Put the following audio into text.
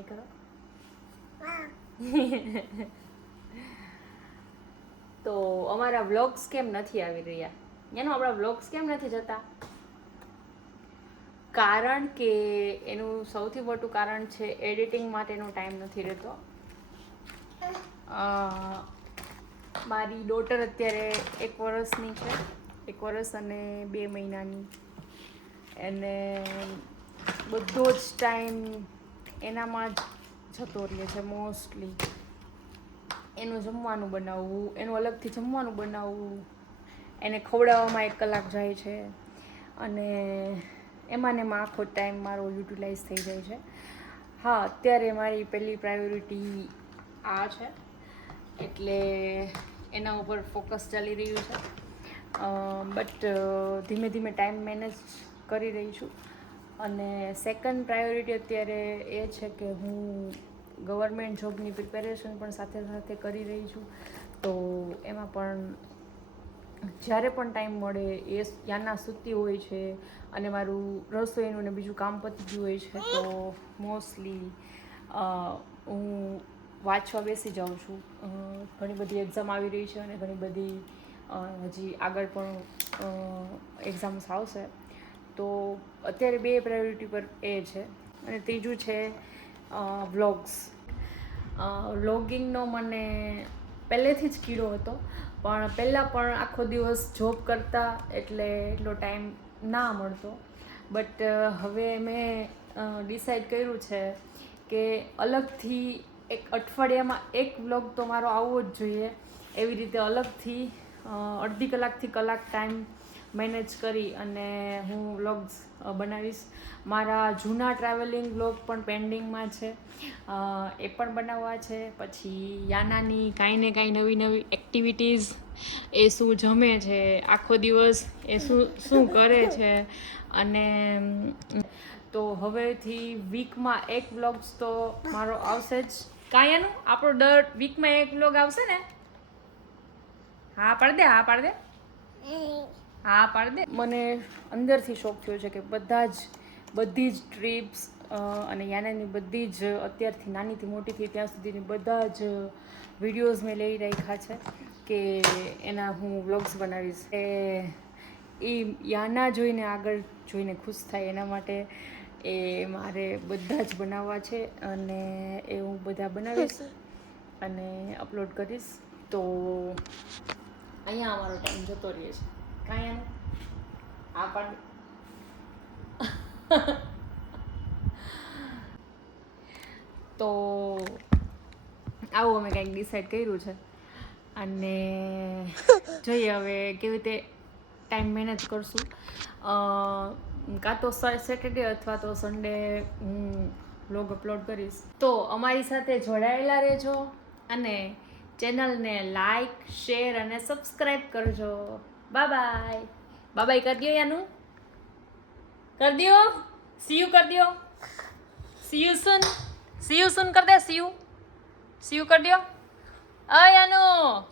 હાય કરો. તો અમારા વ્લોગ્સ કેમ નથી આવી રહ્યા? એનું આપણા વ્લોગ્સ કેમ નથી જતા? કારણ કે એનું સૌથી મોટું કારણ છે એડિટિંગ માટેનો ટાઈમ નથી રહેતો. મારી ડોટર અત્યારે 1 વર્ષની છે, 1 વર્ષ અને 2 મહિનાની, અને બધો જ ટાઈમ એનામાં જ જતો રહે છે મોસ્ટલી. એનું જમવાનું બનાવવું, એનું અલગથી જમવાનું બનાવવું, એને ખવડાવવામાં 1 કલાક જાય છે, અને એમાં ને એમાં આખો ટાઈમ મારો યુટિલાઇઝ થઈ જાય છે. હા, અત્યારે મારી પહેલી પ્રાયોરિટી આ છે, એટલે એના ઉપર ફોકસ ચાલી રહ્યું છે. બટ ધીમે ધીમે ટાઈમ મેનેજ કરી રહી છું. અને સેકન્ડ પ્રાયોરિટી અત્યારે એ છે કે હું ગવર્મેન્ટ જોબની પ્રિપેરેશન પણ સાથે સાથે કરી રહી છું. તો એમાં પણ જ્યારે પણ ટાઈમ મળે એ યાના સૂતી હોય છે, અને મારું રસોઈનું ને બીજું કામ પતી ગયું હોય છે, તો મોસ્ટલી હું વાંચવા બેસી જાઉં છું. ઘણી બધી એક્ઝામ આવી રહી છે, અને ઘણી બધી હજી આગળ પણ એક્ઝામ્સ આવશે. તો અત્યારે 2 પ્રાયોરિટી પર એ છે. અને ત્રીજું છે વ્લોગ્સ. વ્લોગિંગનો મને પહેલેથી જ કીડો હતો, પણ પહેલાં પણ આખો દિવસ જોબ કરતા એટલે એટલો ટાઈમ ના મળતો. બટ હવે મેં ડિસાઈડ કર્યું છે કે અલગથી 1 અઠવાડિયામાં 1 વ્લોગ તો મારો આવવો જ જોઈએ. એવી રીતે અલગથી અડધી કલાકથી કલાક ટાઈમ મેનેજ કરી અને હું વ્લોગ્સ બનાવીશ. મારા જૂના ટ્રાવેલિંગ વ્લોગ પણ પેન્ડિંગમાં છે, એ પણ બનાવવા છે. પછી યાનાની કાંઈ ને કાંઈ નવી નવી એક્ટિવિટીઝ, એ શું જમે છે આખો દિવસ, એ શું કરે છે. અને તો હવેથી વીકમાં 1 વ્લોગ્સ તો મારો આવશે જ. કાંયાનું આપણો દર વીકમાં 1 વ્લોગ આવશે ને? હા પાડ દે, હા પાડ દે, હા પાડ દે. મને અંદરથી શોખ થયો છે કે બધી જ ટ્રીપ્સ અને યાનાની બધી જ અત્યારથી નાનીથી મોટીથી ત્યાં સુધીની બધા જ વિડીયોઝ મેં લઈ રાખ્યા છે કે એના હું વ્લોગ્સ બનાવીશ. એ યાના જોઈને આગળ જોઈને ખુશ થાય એના માટે એ મારે બધા જ બનાવવા છે, અને એ હું બધા બનાવીશ અને અપલોડ કરીશ. તો અહીંયા અમારો ટાઈમ જતો રહે છે. કાંઈ એનું આ પણ તો આવું અમે કંઈક ડિસાઈડ કર્યું છે, અને જોઈએ હવે કેવી રીતે ટાઈમ મેનેજ કરશું. કાં તો સેટરડે અથવા તો સન્ડે હું વ્લોગ અપલોડ કરીશ. તો અમારી સાથે જોડાયેલા રહેજો, અને ચેનલને લાઈક, શેર અને સબસ્ક્રાઈબ કરજો. બાય બાય કરી દો યાનું, કરી દો. સી યુ કરી દો. સી યુ સૂન કરી દે. સી યુ કરી દો. યાનું